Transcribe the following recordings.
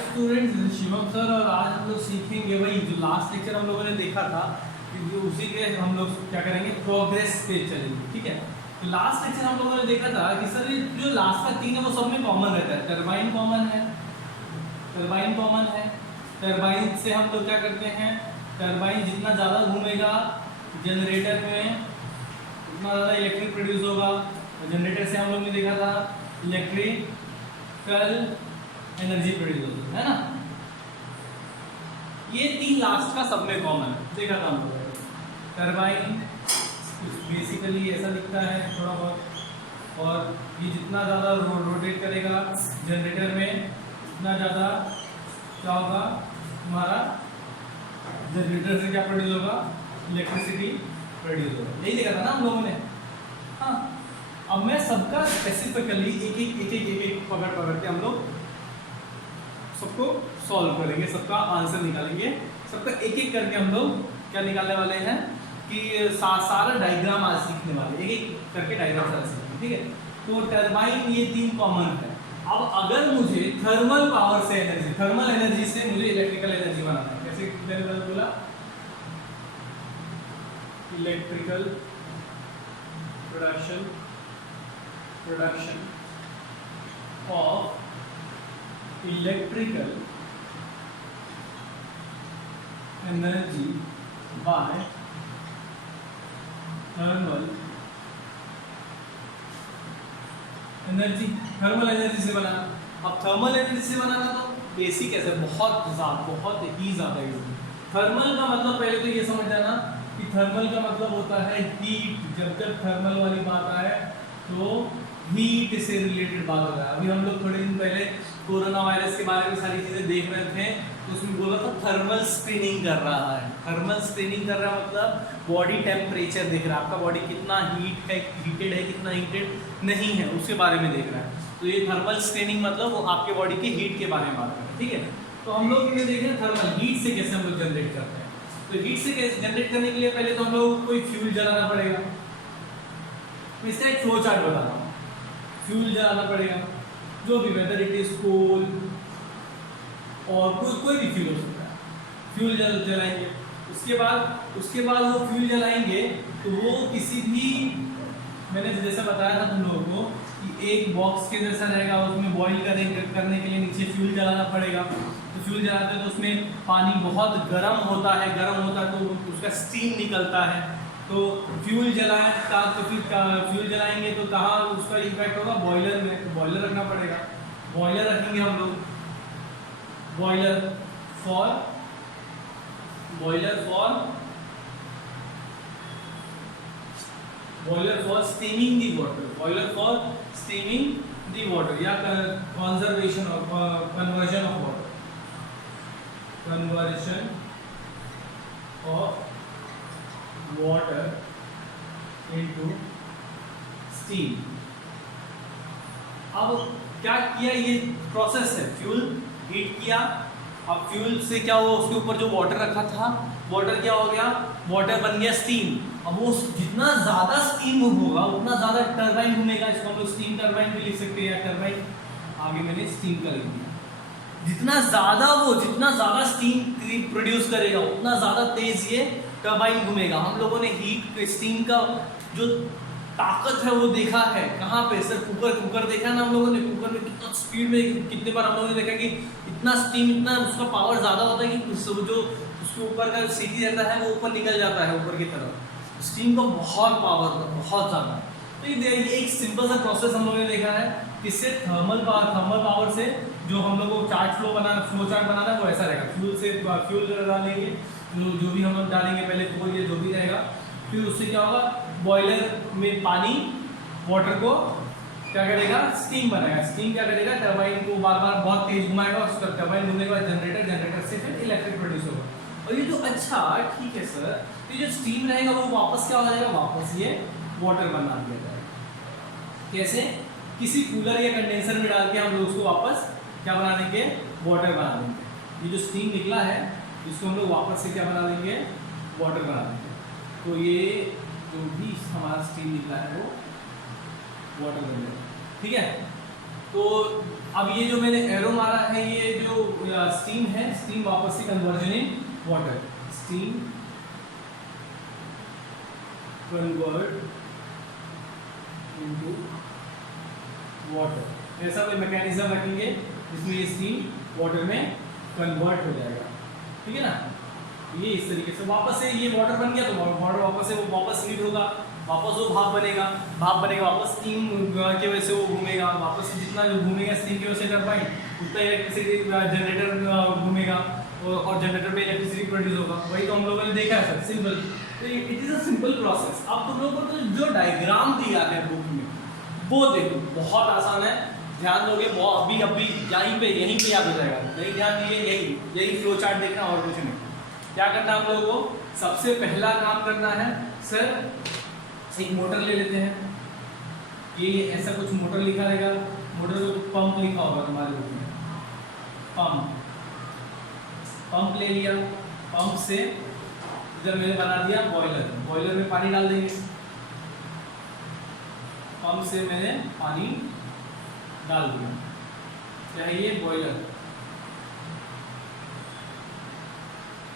Students, Shivam sir और आज हम लोग सीखेंगे वही जो लास्ट लेक्चर हम लोगों ने देखा था कि जो उसी के हम लोग क्या करेंगे, प्रोग्रेस पे चलेंगे। ठीक है, तो लास्ट लेक्चर हम लोगों ने देखा था कि सर ये जो लास्ट का 3 है वो सब में कॉमन रहता है। टरबाइन कॉमन है, टरबाइन कॉमन है। टरबाइन से हम लोग क्या करते हैं, टरबाइन जितना ज़्यादा घूमेगा जनरेटर में उतना ज़्यादा इलेक्ट्रिक प्रोड्यूस होगा। जनरेटर से हम लोग ने देखा था इलेक्ट्रिकल एनर्जी प्रोड्यूस होती है ना। ये 3 लास्ट का सब में कॉमन है, देखा था हम लोग। टरबाइन बेसिकली ऐसा दिखता है थोड़ा बहुत, और ये जितना ज़्यादा रोटेट करेगा जनरेटर में उतना ज़्यादा क्या होगा, हमारा जनरेटर से क्या प्रोड्यूस होगा, इलेक्ट्रिसिटी प्रोड्यूस होगा। यही देखा था ना हम लोगों ने। हाँ, अब मैं सबका स्पेसिफिकली एक एक पकड़ के हम लोग सबको सॉल्व करेंगे, सबका आंसर निकालेंगे। सबका एक एक करके हम लोग क्या निकालने वाले हैं कि सारा डायग्राम आज सीखने वाले, एक एक करके डायग्राम सारा सीखेंगे। ठीक है, तो टरबाइन ये 3 कॉमन है। अब अगर मुझे थर्मल पावर से एनर्जी, थर्मल एनर्जी से मुझे इलेक्ट्रिकल एनर्जी बनाना है, कैसे मैंने बोला, electrical production of electrical energy by thermal energy, thermal energy से बनाना। अब थर्मल एनर्जी से बनाना तो बेसिक ऐसे बहुत ही ज़्यादा इजी। थर्मल का मतलब पहले तो ये समझ जाना कि थर्मल का मतलब होता है हीट। जब थर्मल वाली बात आए तो हीट से रिलेटेड बात होता है। अभी हम लोग थोड़े दिन पहले कोरोना वायरस के बारे में सारी चीज़ें देख रहे थे, तो उसमें बोला था थर्मल स्क्रीनिंग कर रहा है। थर्मल स्क्रीनिंग कर रहा है मतलब बॉडी टेम्परेचर देख रहा है, आपका बॉडी कितना हीटेड है कितना हीटेड नहीं है, उसके बारे में देख रहा है। तो ये थर्मल स्क्रीनिंग मतलब वो आपके बॉडी के हीट के बारे में बात कर रहा है। ठीक है, तो हम लोग ये देख रहे हैं थर्मल हीट से कैसे हम लोग जनरेट करते हैं। तो हीट से कैसे जनरेट करने के लिए पहले तो हम लोग कोई फ्यूल जलाना पड़ेगा। इसका एक फ्लो चार्ट बता रहा हूँ। फ्यूल जलाना पड़ेगा, जो भी, वेदर इट इज कोल और कोई भी फ्यूल हो सकता है। फ्यूल जलाएंगे, उसके बाद वो फ्यूल जलाएंगे तो वो किसी भी, मैंने जैसा बताया था तुम लोगों को कि एक बॉक्स के जैसा रहेगा, उसमें बॉईल करने के लिए नीचे फ्यूल जलाना पड़ेगा। तो फ्यूल जलाते हैं तो उसमें पानी बहुत गर्म होता है तो उसका स्टीम निकलता है। तो फ्यूल फ्यूल जलाएंगे तो कहाँ उसका इम्पैक्ट होगा, बॉयलर में। तो बॉयलर रखना पड़ेगा, बॉयलर रखेंगे हम लोग। Boiler for steaming the water, या conservation of conversion of water into steam. अब क्या किया, ये प्रोसेस है, फ्यूल हीट किया। अब फ्यूल से क्या हुआ, उसके ऊपर जो वाटर रखा था, वाटर क्या हो गया, वाटर बन गया स्टीम। अब वो जितना ज़्यादा स्टीम होगा उतना ज़्यादा टरबाइन घूमेगा। इसको हम लोग स्टीम टरबाइन भी लिख सकते हैं, या टरबाइन आगे मैंने स्टीम का लिख दिया। जितना ज़्यादा स्टीम प्रोड्यूस करेगा उतना ज़्यादा तेज ये टरबाइन घूमेगा। हम लोगों ने हीट स्टीम का जो ताकत है वो देखा है कहाँ पे, सर कुकर देखा ना हम लोगों ने। कुकर में कितना स्पीड में, कितने बार हम लोगों ने देखा कि इतना स्टीम, इतना उसका पावर ज़्यादा होता है कि जो उसके ऊपर का सीटी रहता है वो ऊपर निकल जाता है ऊपर की तरफ। स्टीम का बहुत पावर होता है, बहुत ज़्यादा। तो ये एक सिंपल सा प्रोसेस हम लोगों ने देखा है, किससे, थर्मल पावर से। जो हम लोग को फ्लो चार्ट बनाना है वो ऐसा रहेगा। फ्यूल डालेंगे, जो भी हम लोग डालेंगे पहले तो ये जो भी रहेगा, फिर उससे क्या होगा, बॉयलर में पानी वाटर को क्या करेगा, स्टीम बनाएगा। स्टीम क्या करेगा, टरबाइन को बार बार बहुत तेज घुमाएगा, उसका टरबाइन घूमने के बाद जनरेटर से फिर इलेक्ट्रिक प्रोड्यूस होगा। और ये जो, अच्छा ठीक है सर, ये जो स्टीम रहेगा वो वापस क्या हो जाएगा, वापस ये वाटर बना दिया जाएगा। कैसे, किसी कूलर या कंडेंसर में डाल के हम लोग उसको वापस क्या बना देंगे, वाटर बना देंगे। ये जो स्टीम निकला है इसको हम लोग वापस से क्या बना देंगे, वाटर बना देंगे। तो ये जो भी हमारा स्टीम निकला है वो वाटर बन जाएगा। ठीक है, तो अब ये जो मैंने एरो मारा है, ये जो स्टीम है, स्टीम वापस से conversion in water, steam convert into water. ऐसा कोई मैकेनिज्म रखेंगे जिसमें ये स्टीम वाटर में कन्वर्ट हो जाएगा, ठीक है ना। ये इस तरीके से वापस से ये वाटर बन गया, तो वाटर वापस से वो वापस हीट होगा, वापस वो भाप बनेगा, वापस स्टीम की वजह से वो घूमेगा, वापस जितना जो घूमेगा स्टीम की वजह से टरबाइन, उतना इलेक्ट्रिसिटी जनरेटर घूमेगा और जनरेटर में इलेक्ट्रिसिटी प्रोड्यूस होगा। वही तो हम लोगों ने देखा है, सर सिंपल। तो it is a simple process. अब तुम लोगों को जो डायग्राम दिया है बुक में वो देखो, बहुत आसान है, ध्यान दोगे वो अभी यहीं पे याद हो जाएगा। नहीं ध्यान दिए, यही फ्लो चार्ट देखना और कुछ नहीं। क्या करना है हम लोगों को, सबसे पहला काम करना है, सर एक मोटर ले लेते हैं, ये ऐसा कुछ मोटर लिखा रहेगा, मोटर को पंप लिखा होगा तुम्हारे बुक में, पंप ले लिया, पंप से इधर मैंने बना दिया बॉयलर, बॉयलर में पानी डाल देंगे, पंप से मैंने पानी डाल दिया, क्या है ये बॉयलर,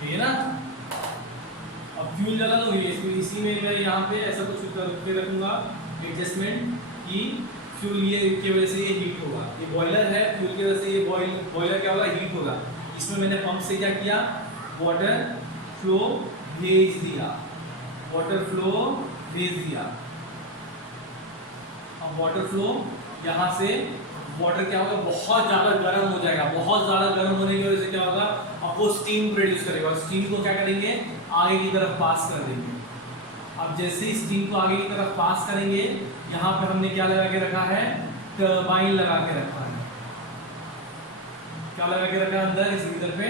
ठीक है ना। अब फ्यूल जला दूंगी इसी में, मैं यहाँ पे ऐसा कुछ करके रखूंगा एडजस्टमेंट कि फ्यूल ये की वजह से ये हीट होगा, ये बॉयलर है, फ्यूल की वजह से ये बॉयलर क्या होगा, हीट होगा। इसमें मैंने पंप से क्या किया, वाटर फ्लो भेज दिया, वाटर फ्लो भेज दिया। अब वाटर फ्लो यहाँ से वाटर क्या होगा, बहुत ज़्यादा गर्म हो जाएगा, बहुत ज़्यादा गर्म होने की वजह से क्या होगा, अब वो स्टीम प्रोड्यूस करेगा, और स्टीम को क्या करेंगे, आगे की तरफ पास कर देंगे। अब जैसे ही स्टीम को आगे की तरफ पास करेंगे, यहाँ पे हमने क्या लगा के रखा है, टरबाइन लगा के रखा है, क्या लगा के रखा है अंदर इस इधर पे,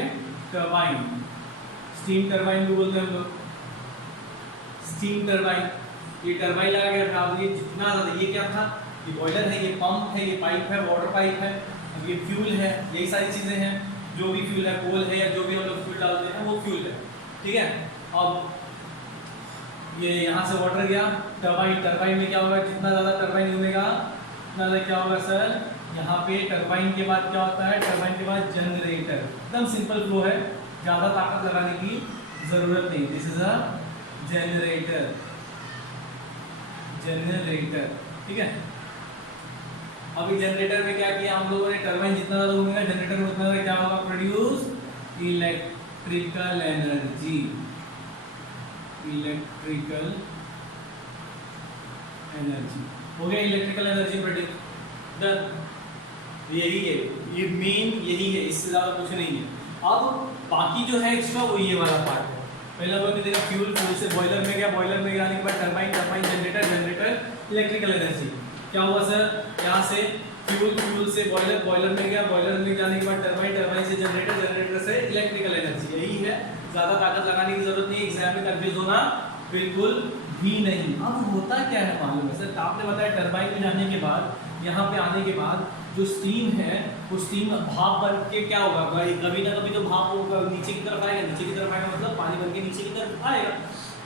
टरबाइन, स्टीम टरबाइन भी बोलते हैं हम लोग, स्टीम टरबाइन, ये टरबाइन लगा के रखा। अब ये जितना ज़्यादा, ये क्या था, ये बॉयलर है, ये पंप है, ये पाइप है, वाटर पाइप है, अब ये फ्यूल है, यही सारी चीज़ें हैं, जो भी फ्यूल है, कोल है या जो भी हम लोग फ्यूल डालते हैं वो फ्यूल है, ठीक है। अब ये यहाँ से वाटर गया टरबाइन, टरबाइन में क्या होगा, जितना ज़्यादा टरबाइन घूमेगा उतना ज़्यादा क्या होगा सर, यहाँ पे टरबाइन के बाद क्या होता है, टरबाइन के बाद जनरेटर, एकदम सिंपल फ्लो है, ज़्यादा ताकत लगाने की ज़रूरत नहीं। This is a generator, generator, ठीक है। अभी जनरेटर में क्या किया हम लोगों ने, टरबाइन जितना ज़्यादा घूमेगा जनरेटर में उतना ज़्यादा क्या होगा, produce electrical energy, electrical energy हो गया, इलेक्ट्रिकल एनर्जी प्रोड्यूस, डन। यही है, ये मेन यही है, इससे ज़्यादा कुछ नहीं है। अब बाकी जो है एक्स्ट्रा वो ये वाला पार्ट है। पहले हम लोग ने देखा फ्यूल, फ्यूल से बॉयलर में गया, बॉयलर में जाने के बाद turbine, turbine generator, generator electrical energy. क्या हुआ सर, यहाँ से फ्यूल, फ्यूल से बॉयलर, बॉयलर में गया, बॉयलर में जाने के बाद टरबाइन, टरबाइन से जनरेटर, जनरेटर से इलेक्ट्रिकल एनर्जी। यही है, ज़्यादा ताकत लगाने की जरूरत नहीं, एग्जाम में कंफ्यूज होना बिल्कुल भी नहीं। अब होता क्या है मालूम है सर, आपने बताया टरबाइन में जाने के बाद, यहाँ पे आने के बाद जो स्टीम है वो स्टीम भाप बन के क्या होगा, कभी ना कभी तो भाप होगा, नीचे की तरफ आएगा, नीचे की तरफ आएगा मतलब पानी बन के नीचे की तरफ आएगा।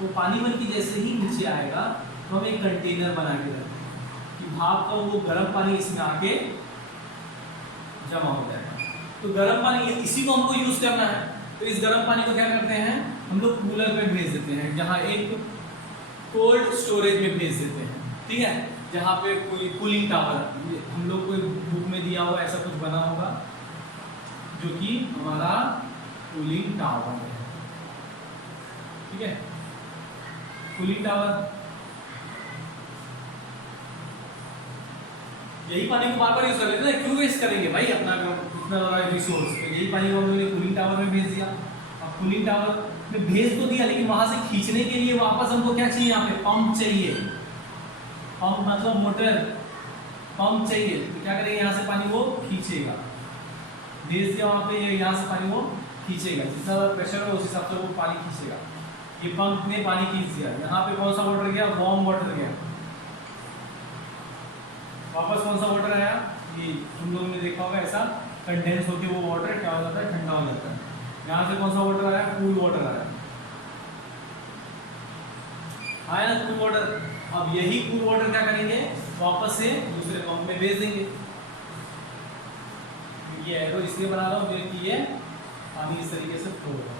वो पानी बन के जैसे ही नीचे आएगा तो हम एक कंटेनर बना के रखते हैं कि भाप का वो गर्म पानी इसमें आके जमा हो जाएगा। तो गर्म पानी इसी को हमको यूज करना है, तो इस गर्म पानी को क्या करते हैं हम लोग कूलर में भेज देते हैं, जहाँ एक कोल्ड स्टोरेज में भेज देते हैं, ठीक है, जहाँ पे कोई कूलिंग टावर, हम लोग कोई बुक में दिया हुआ ऐसा कुछ बना होगा जो कि हमारा कूलिंग टावर है, ठीक है, कूलिंग टावर। यही पानी को बार बार यूज कर लेते हैं, क्यों वेस्ट करेंगे भाई अपना इतना बड़ा रिसोर्स, तो यही पानी को हमने कूलिंग टावर में भेज दिया। अब कूलिंग टावर में भेज तो दिया, लेकिन वहां से खींचने के लिए वापस हमको क्या चाहिए, यहाँ पे पंप चाहिए, पंप मतलब मोटर, पंप चाहिए। तो क्या करेंगे, यहाँ से पानी वो खींचेगा, भेज दिया वहाँ पे, यहाँ से पानी वो खींचेगा, जितना प्रेशर है उस हिसाब से वो पानी खींचेगा। ये पंप ने पानी खींच दिया, यहाँ पे कौन सा वाटर गया, वार्म वाटर गया, वापस कौन सा वाटर आया, ये तुम लोगों ने देखा होगा ऐसा कंडेंस होकर वो वाटर क्या हो जाता है, ठंडा हो जाता है। यहाँ से कौन सा वाटर आया, कूल वाटर आया ना, कूल वाटर। अब यही कूल वाटर क्या करेंगे, वापस से दूसरे पंप में भेज देंगे। ये एरो इसलिए बना रहा हूँ कि ये पानी इस तरीके से फ्लो होगा।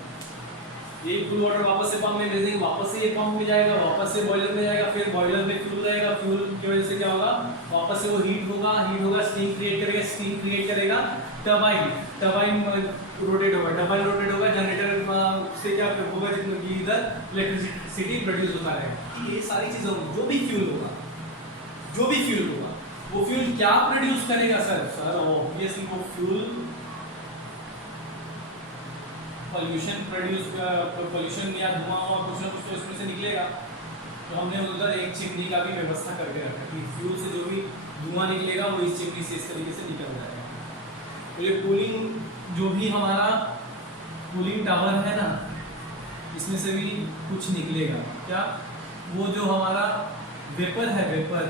ये कूल वाटर वापस से पंप में भेज देंगे, वापस से ये पंप में जाएगा, वापस से बॉयलर में जाएगा, फिर बॉयलर में फ्यूल जाएगा, फ्यूल की वजह से क्या होगा, वापस से वो हीट होगा, स्टीम क्रिएट करेगा, स्टीम क्रिएट करेगा, टरबाइन रोटेट होगा, जनरेटर से क्या होगा, इधर इलेक्ट्रिसिटी प्रोड्यूस होता रहेगा। ये सारी चीज़ें होंगी। जो भी फ्यूल होगा वो फ्यूल क्या प्रोड्यूस करेगा सर ऑब्वियसली वो फ्यूल पोल्यूशन या धुआं कुछ ना कुछ तो इसमें से निकलेगा। तो हमने उधर एक चिमनी का भी व्यवस्था करके रखा कि फ्यूल से जो भी धुआं निकलेगा वो इस चिमनी से इस तरीके से निकल जाएगा। तो ये कूलिंग जो भी हमारा कूलिंग टावर है ना, इसमें से भी कुछ निकलेगा। क्या वो जो हमारा वेपर है, वेपर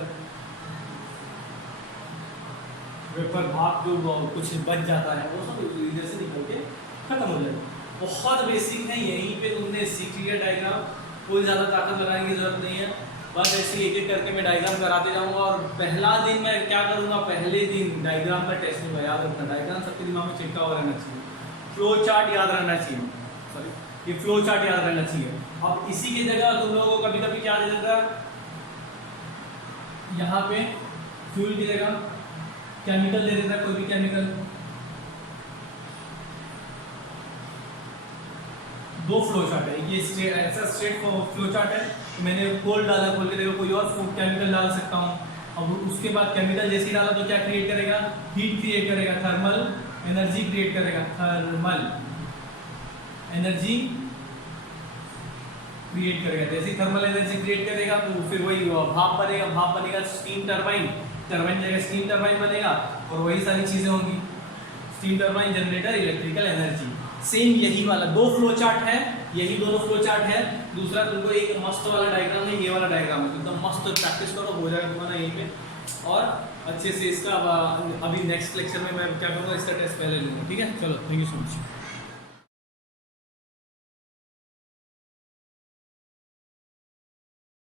भाप जो कुछ बच जाता है वो सब इधर से निकल के खत्म हो जाएगा। बहुत बेसिक है, यहीं पे तुमने सीख लिया डायग्राम, कोई ज़्यादा ताकत लगाने की जरूरत नहीं है। बस ऐसे एक एक करके मैं डायग्राम कराते जाऊंगा। और पहला दिन मैं क्या करूंगा, पहले दिन डायग्राम का टेस्ट होगा। याद रखना डायग्राम सबके दिमाग में चिपका हुआ रहना चाहिए, फ्लो चार्ट याद रहना चाहिए, सॉरी ये फ्लो चार्ट याद रहना चाहिए। अब इसी की जगह तुम लोगों को कभी कभी क्या दे देता है, यहाँ पे फ्यूल की जगह केमिकल दे देता है, कोई भी केमिकल। दो फ्लो चार्ट है, ये ऐसा स्ट्रेट फ्लो चार्ट है। तो मैंने कोल डाला, खोल के देखो कोई और फूड केमिकल डाल सकता हूँ। अब उसके बाद केमिकल जैसे ही डाला तो क्या क्रिएट करेगा, हीट क्रिएट करेगा, थर्मल एनर्जी क्रिएट करेगा, थर्मल एनर्जी क्रिएट करेगा। जैसे ही थर्मल एनर्जी क्रिएट करेगा तो फिर वही भाप बनेगा, भाप बनेगा स्टीम टरबाइन, टरबाइन जगह स्टीम टरबाइन बनेगा और वही सारी चीज़ें होंगी, steam turbine, generator, electrical energy. Same यही वाला दो फ्लो चार्ट है, यही दोनों फ्लो चार्ट है। दूसरा तुमको एक मस्त वाला डायग्राम है, ये वाला डायग्राम है, एकदम मस्त प्रैक्टिस करो, हो जाएगा तुम्हारा यहीं पे। और अच्छे से इसका अभी नेक्स्ट लेक्चर में मैं क्या करूँगा, इसका टेस्ट पहले लूँगा। ठीक है, चलो थैंक यू सो मच।